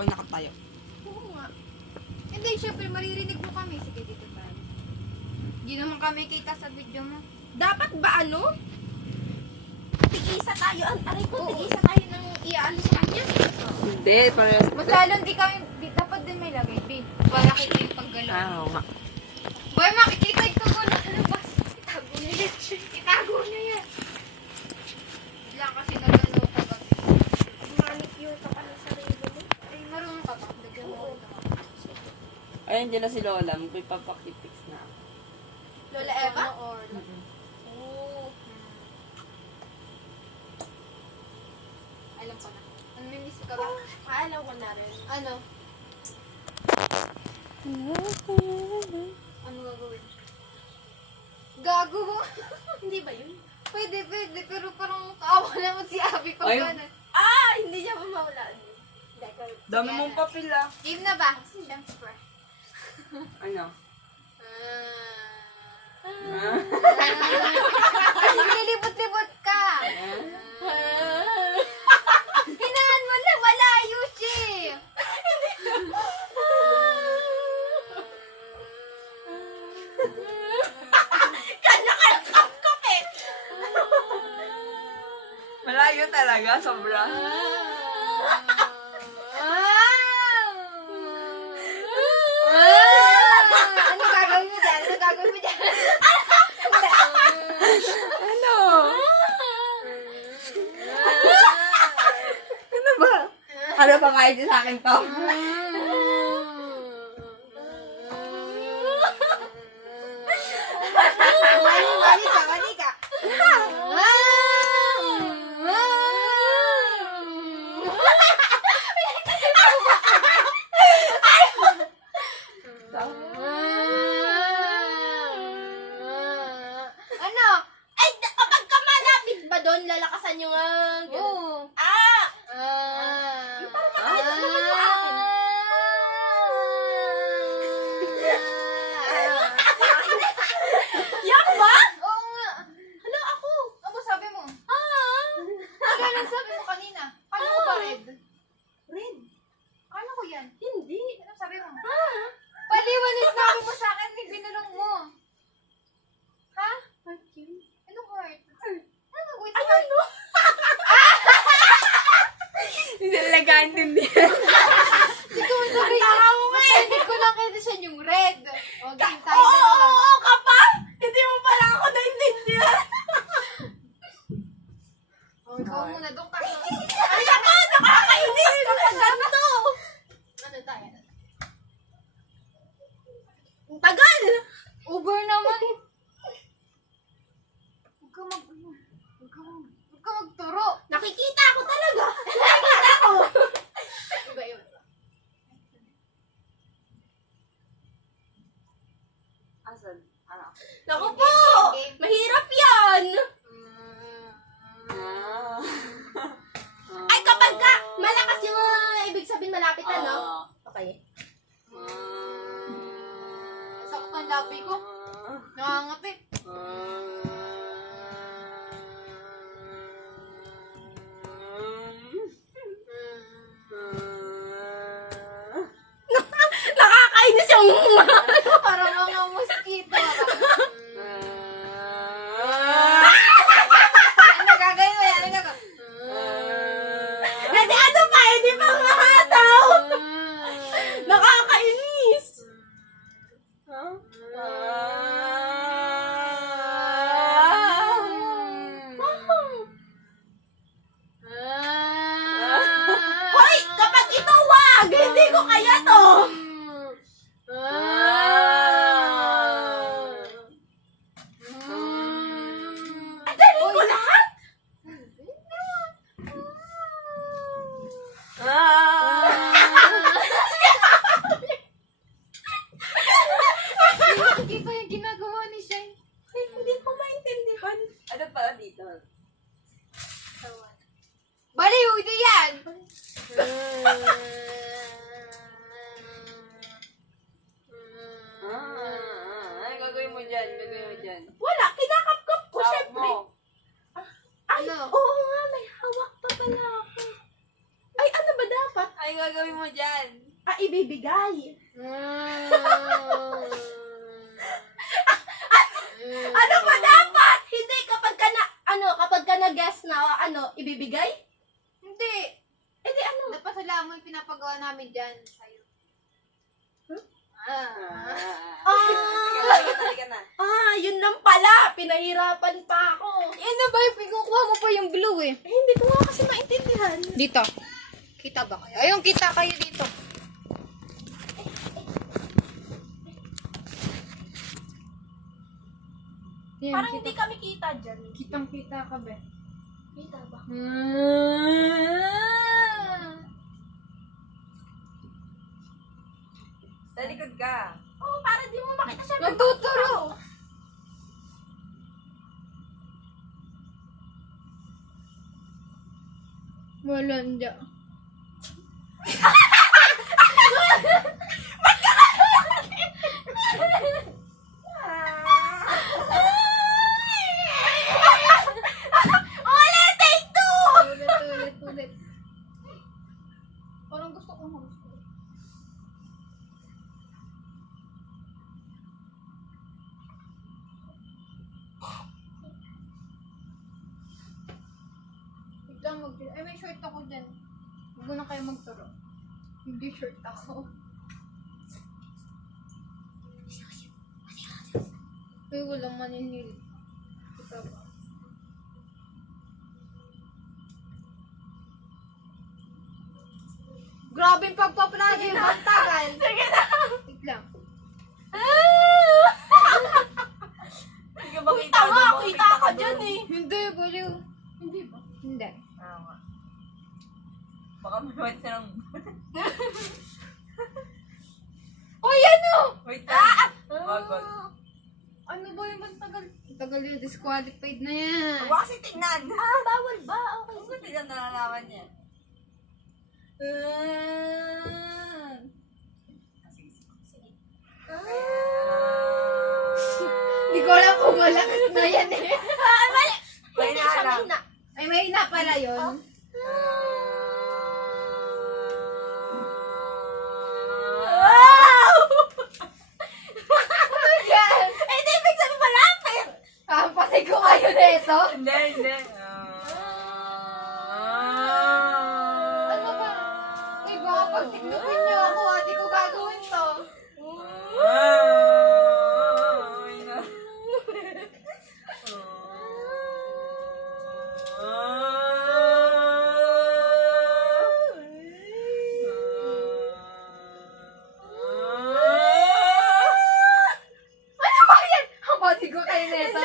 ako'y nakatayo. Oo nga. Hindi, syempre, maririnig mo kami. Sige, dito tayo. Hindi naman kami kita sa video mo. Dapat ba ano? Tigisa tayo. Aray ko, tigisa tayo ng iaalis kanya. Hindi, parehas. Mas lalo di kami, dapat din may lagay, B. Para kita yung paggalaw. Oo nga. Boy, makikita yung paggalaw. Ano ba? Itago na yan. Itago na yan. Lang kasi nagalaw ka ba? Manicure ka pa ng sarili mo. Ay, marunong ka ba? Lagyan mo ako ng Ayun, dyan na si Lola. May papakitix na. Lola Eva? Or, Oo. alam ko na. Ano, may miss ka ba? Alam ko na rin. Ano? Ano gagawin? Gago mo? Hindi ba yun? Pwede, pero parang kaawa naman si Abby pag Ay. gano'n. Hindi siya mamaulaan. Dami mong papel ah. Game na ba? Siyempre. Ano? Ah. Nililibot-libot ka. Hinahan mo na, wala, Yushi. Kanya ka ng kapkapit! Malayo talaga, sobra. Ano gagawin mo dyan? Ano gagawin mo dyan? Ano? Ano ba? Ano pa kahit sa akin to? Mali ka. Ano? Ay, kapag ka malapit ba doon, lalakasan yung Oo. Yan ba? Oo nga. Ano ako? Ano sabi mo? Kailan sabi mo kanina? Kala ko ba red? Red. Kala ko yan. Hindi. Ano sabi mo? Paliwalis sabi mo sa akin, may binulong mo. Ha? Anong heart? Ano gagawin sa heart? Hindi nagkaintindihan. Siguro sabi ko, matindi ko lang kasi siya yung red. O, game tayo Oo, dalawa. oo ka pa! Hindi mo pala ako naintindihan. O, ikaw muna, doon ka. Ay, ako! Nakakainis kapag ganito! Ano tayo? Ang tagal! Uber naman. Huwag ka magturo. Nakikita ako talaga! Nakikita ko! Iba yun. Asan? Ah. Naku po! Mahirap yan! Ah. Ay, kapag ka malakas yung ibig sabihin malapit na, no? Okay. Sakto ang labi ko. Nangangati. Nakakainis yung Para mga mosquito. Ano gagawin mo yan? Ano gagawin? Hindi ano pa, hindi pa mahataw! Nakakainis! Hoy! Kapag ito wag! Hindi ko kaya to! dyan. Ibibigay. Ano ba dapat? Hindi kapag ka na-guess na ibibigay? Hindi. Eh di ano? Dapat wala mo yung pinapagawa namin dyan sa'yo. Halika na. Yun lang pala. Pinahirapan pa ako. Yan na ba yung pikukuha mo pa yung blue eh? Hindi ko nga kasi maintindihan. Dito. Kita ba kayo? Ayun, kita kayo dito. Yan, Parang hindi kami kita dyan. Kitang-kita ka ba? Kita ba? Sa likod ka. Oo, para di mo makita siya. Nagtuturo! Wala niya. Ulit! Take two! Ulit. Parang gusto kong homeschool. Biglang ay may short ako dyan. Huwag mo na kayo magturo. Hindi short ako. Ay, walang maninili. Ito ba? Grabe yung pagpaplagi yung bantagan. Sige na! Wait lang. Hindi ka ba Uy, tama! Kita ka dyan eh! Hindi, baliw. Hindi ba? Hindi. Nga. Baka manuwat siya ng... Uy, ano? Wait lang. Wag. Ano ba yung tagal? Tagal yung disqualified na yan. Huwag kasi tingnan. Bawal ba? Okay. Huwag mo tingnan nalalaman niya. Sige. Hindi ko alam kung malakas na yan eh. Mali! May Hindi siya naalam. mahina. Ay, may na pala yun. Wow! Eh, di ibig sabihin malapit! Kapatid ko kayo na ito. Hindi. Ano ba? Ay, baka pag tignupin niyo ako, di ko gagawin to. Ay, na. Ano ba yan? Kapatid ko kayo na ito.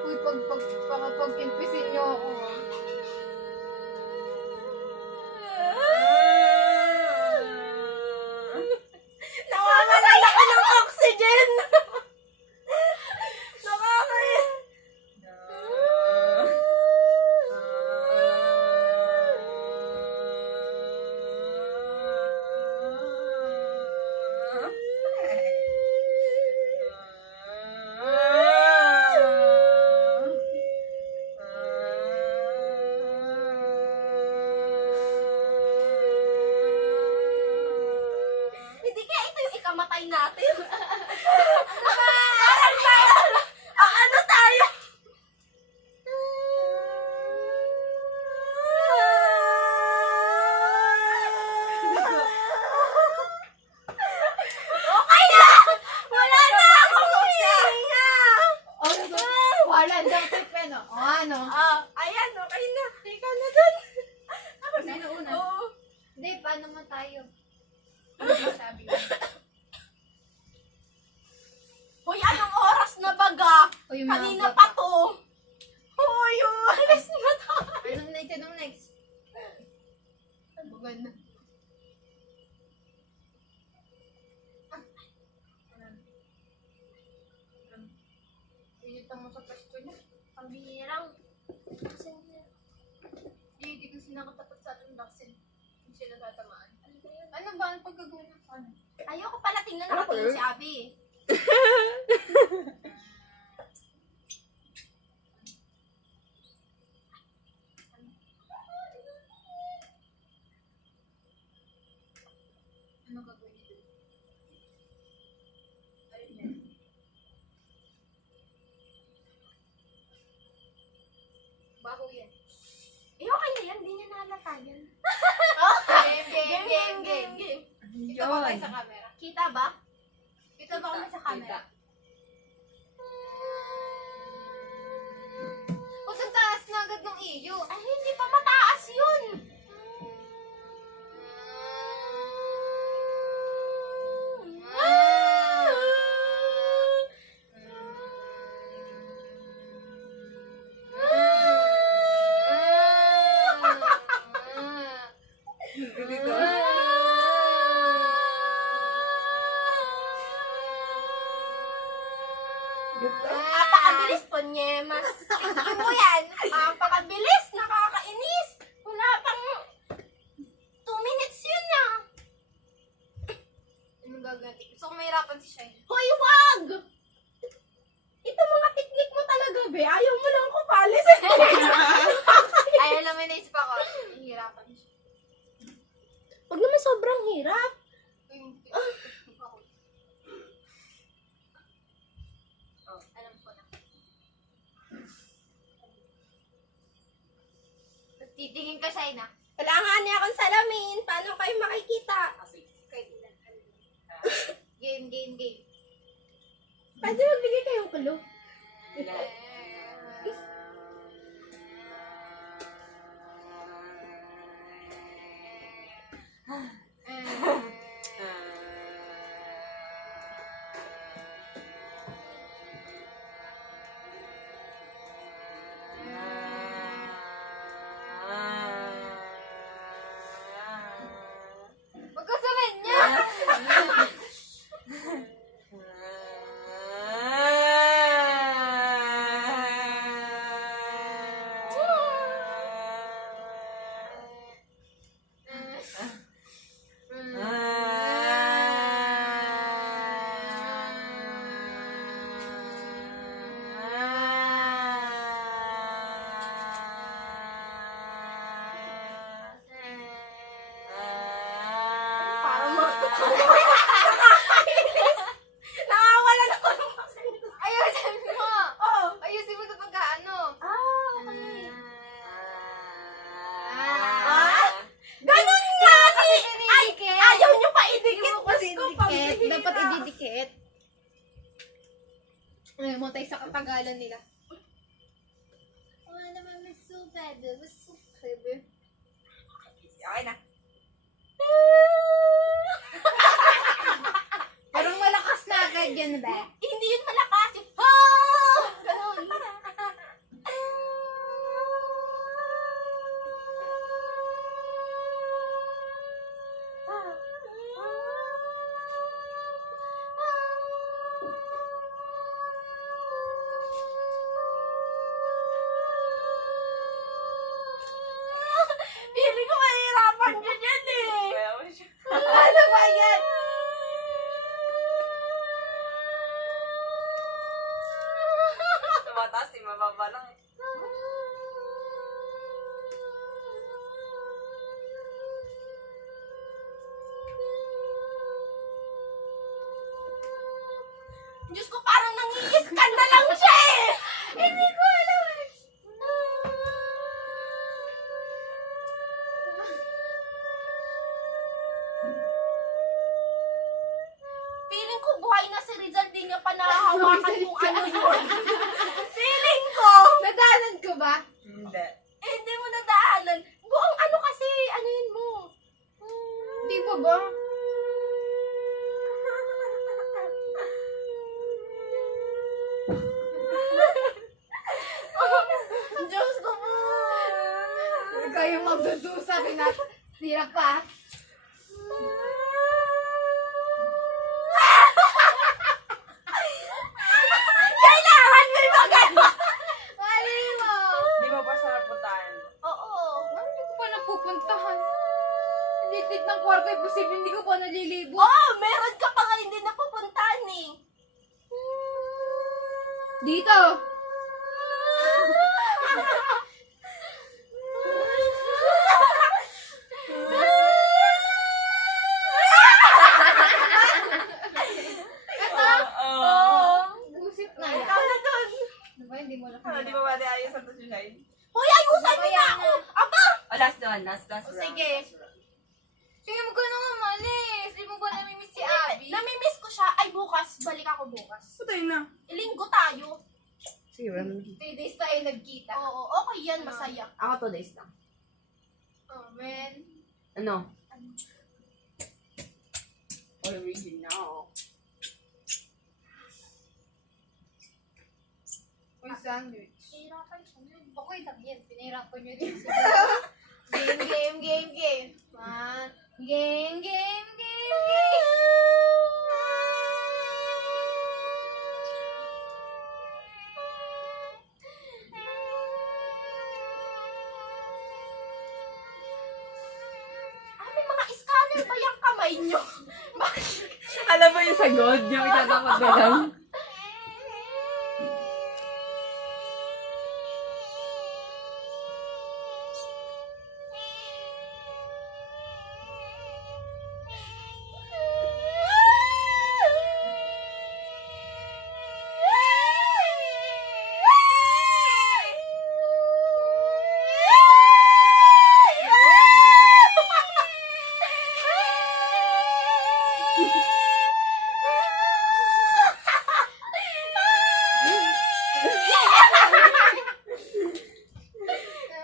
Uy, pag-impisin niyo ako. Nawawala ako ng oxygen! Nakakaya. Hindi kaya ito yung ikamatay natin. Parang ano tayo? Okay na! Wala na akong huminga! Wala, dang trip eh, no? O, ano? Ayan, okay na. Ikaw na dun. Sino una? Oo. Hindi, paano man tayo? Ano ba sabi ko? Hoy, anong oras na baga? O, yung mga Kanina bata. pa to. Hoy, alis na tayo. Anong next? Anong next? Bagal na. Pinita mo sa pwesto niya. Pambihirang. Hindi kasi nakatapat sa ating vaccine. Hindi siya natatamaan. Ano ba ang pagkagawa ng ano? Ayoko pala tingnan nakatingin si Abby. yan. Game. Kita ba kayo sa camera? Kita ba? Kita ba kami sa camera? Huwag ang taas na agad ng iyo. Ay, hindi pa mataas yun. Dito. Napakabilis po niya, mas. Tignan mo yan. Napakabilis. Nakakainis. Wala pang 2 minutes yun na. Anong gaganti? Gusto ko mahirapan si Shine. Hoy, wag! Ito mga teknik mo talaga, be. Ayaw mo lang ko palis. Ay, alam mo, naisip ako. Hihirapan siya. Huwag naman sobrang hirap. Alam ko na. Titingin ka, Shine, ah. Wala nga niya akong salamin. Paano kayo makikita? Game. Pwede magbigay kayong kulo. Wag ka sabihin niya! Parang mga... Nakakainis. Nakawala na ako ng masalita. Ayusin mo! Oo. Ayusin mo sa pagkaano. Okay. Ganun nga! Ayaw nyo pa idikit. Dapat ididikit. Ay, mo tayo sa katagalan nila. Wala naman, mas so bad. Mas so clever. Okay na. Parang malakas na agad yan, ba? Hindi yun malakas. Oh! Ganun. Feeling ko mahirapan dyan yan eh. Kaya mo siya. Ano ba yan? Tumataas, mababa lang. Diyos ko, parang nangiiskan na lang siya eh. Hindi ko alam eh. Feeling ko buhay na si Rizal, di niya pa nahahawakan kung ano yun. Feeling ko. Nadaanan ko ba? Hindi. Eh, hindi mo nadaanan. Buong ano kasi, ano yun mo. Di ba ba? Diyos ko po. Ikaw yung magdudusa, hirap pa. Kailangan may magano. Mali mo! Di mo pa siya napuntahan. Oo. Hindi ko pa napupuntahan. Litit ng kwarto, imposible hindi ko pa nalilibo. Oh, meron ka pa nga hindi napupuntahan eh. Dito! Oo. Busit na yan. Ikaw na dun. Ano ba, hindi mo lang Ano, di ba ba ayos ang to si Shine? Hoy, ayusan niyo na ako. Aba! Wala last one. Last O, round. sige. Sige, mo ka na nga malis. Di mo ba namimiss si Abby? Namimiss ko siya. Ay, bukas. Balik ako bukas. Putay na. Ilinggo tayo. Sige, 3 days tayo nagkita. Oo, okay yan. Masaya. Ako 2 days lang. Oh, man. Ano? Original. Uy, sandwich. Hirapan siya nun. Okay lang yan. Pinahirap ko nyo din. Game. Game. May mga scanner ba yung kamay nyo? Alam mo yung sagot? Yung itatakot na lang.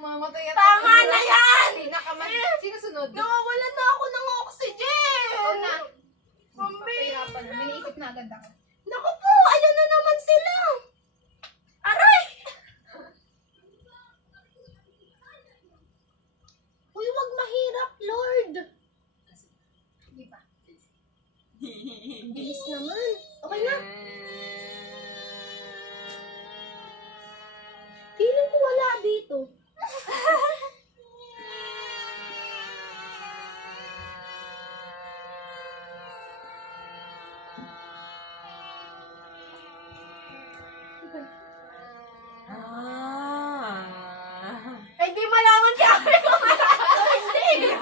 Mamatay at Tama na yan! Sino sunod? Nawawalan na ako ng oxygen! Ikaw na. Pambi! Pahirapan na. May naisip na agad ako. Naku po! Ayan na naman sila! Aray! Uy, wag mahirap, Lord! Di ba? Bilis naman. Okay na. Feeling ko wala dito. Ay, di malaman siya ako kung hindi.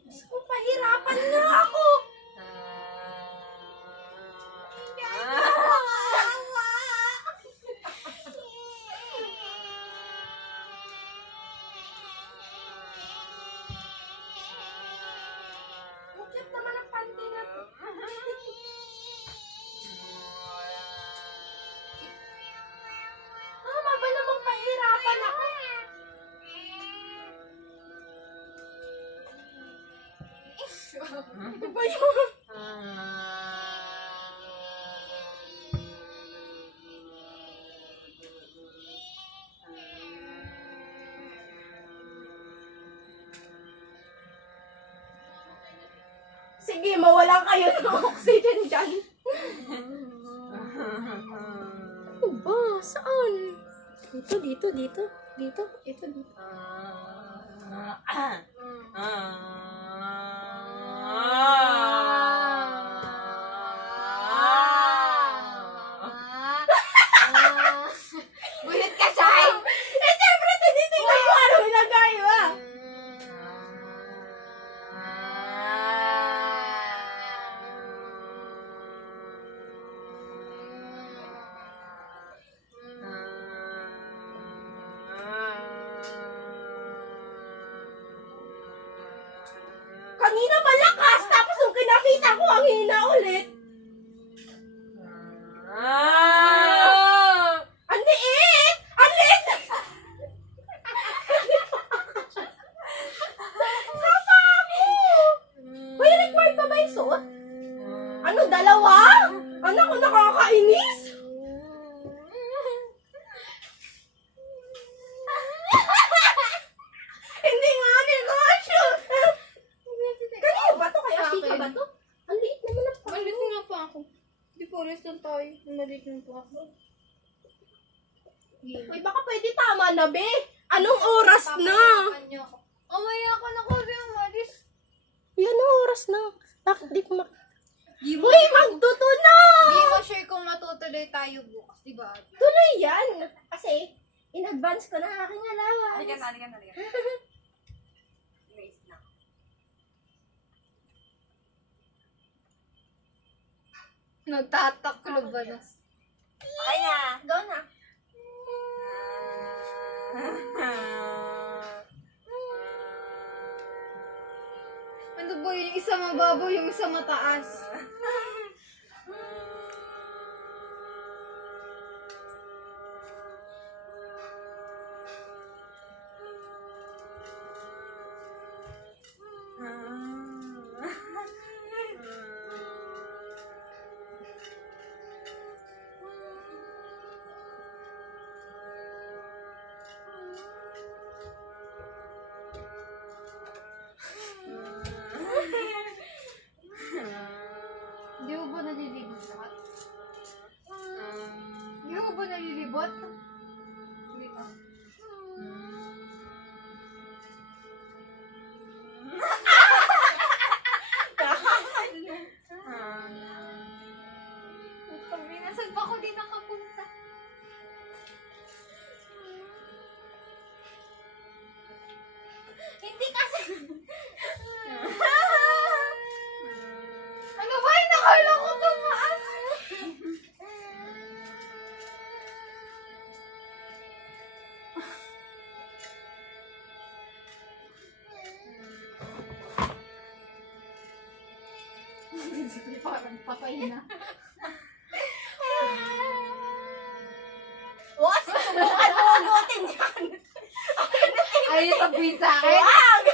Diyos ko, pahirapan na ako. Ang cute naman ang panty na to. Tama ba namang pahirapan ako? Ano ba yun? Sige, mawalan kayo ng oxygen dyan. Ano ba? Saan? Dito. Dito. Bulit ka, Shai! Eh, syempre, tinitingnan ko ano nilagay ba? Kanina malakas, tapos nung kinakita ko, ang hina ulit. Ang liit! Ang liit! Sapa ako! May required pa ba yung suot? Ano, dalawa? Anak ko, nakakainis! Hindi nga, negosyo! Kanino ba to? Kaya chika ba to? Ang liit naman ang pa. Malit nga pa ako. Di po, rest lang tayo. Malit lang po ako. Uy, baka pwede tama na, be. Anong oras na? Umaya ka na kasi umalis. Uy, anong oras na? Bakit di ko Di mo, Uy, magtuto na! di mo sure kung matutuloy tayo bukas, di ba? Tuloy yan. Kasi, in advance ko na ang aking alawan. Halika na. Nagtataklo ba na? Okay na. Go na. Ano ba yung isa mababaw, yung isa mataas? Di mo ba nalilibot lahat? Di mo ba nalilibot? Wait ah. Pag nasan ba ako di nakapunta? Hindi kasi... Ano ba? Nakala ko tumaas. Parang patay na. What? Subukan mo hugutin yan. Ayaw sabihin sa akin. Wag!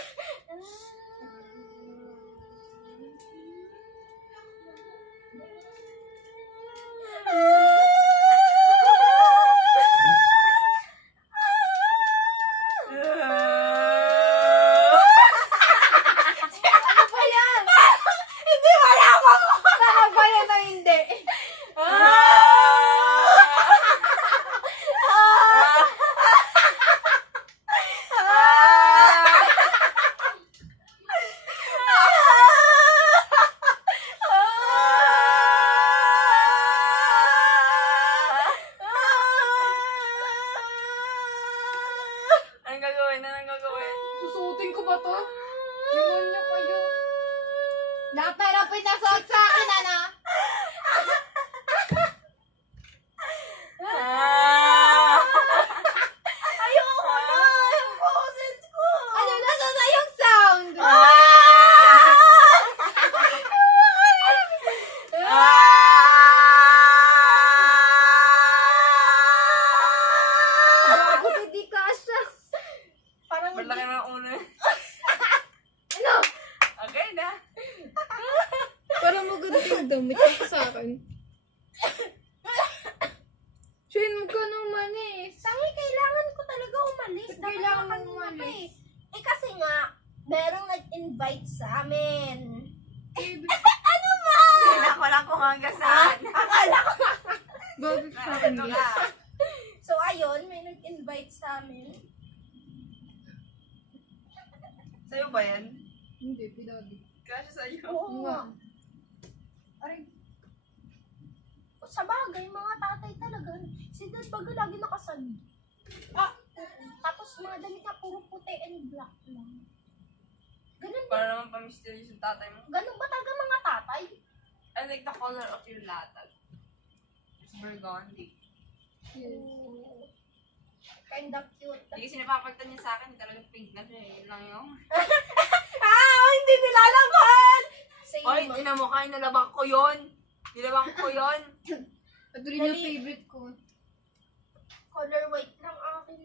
Ano ba yan? Hindi malaman mo! Tama ba yan o hindi? Anong gagawin? Anong gagawin? Susuotin ko ba to? Yun na kayo. Lahat na lang pinasuot sa akin, ano? Ayoko na! Yung boses ko! Ano, nasa na yung sound? Ako hindi kasha. Parang Malaki na ang ulo. Ano? Okay na. Para maganda yung damit ako sa akin. Shane, huwag ka nang manis. Sangi, kailangan ko talaga umalis. Ba't kailangan Dapat mo nakakalimutan umalis? Eh kasi nga, merong nag-invite sa amin. Ano ba? Kailangan ko lang kung hanggang saan. Akala ko. Bakit sa akin Ito din? ka. So ayun, may nag-invite sa amin. Sa'yo ba yan? Hindi, pinagi. Kasi sa'yo. Oo nga. Aray, Sa bagay, mga tatay talaga. Si Dad Baga lagi nakasal. Tapos mga damit na puro puti and black lang. Ganun, Para naman pa-mysterious yung tatay mo. ganun ba talaga mga tatay? I like the color of your latag. It's burgundy. Kinda cute. Hindi kasi napapalitan niya sa akin. Talagang pink na siya. Yun lang yung... Hindi nilalaban! Same. Oy, ina mo ka. Nilabang ko yun. Nilabang ko yun. ito rin yung favorite ko. Color white lang akin.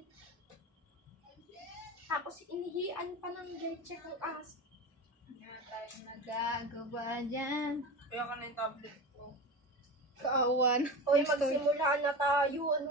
Tapos inihian pa ng leche ng aso. Ano tayo nagagawa dyan? Kaya ka na yung tablet ko. Kaawan. Hoy, magsimula na tayo. Ano?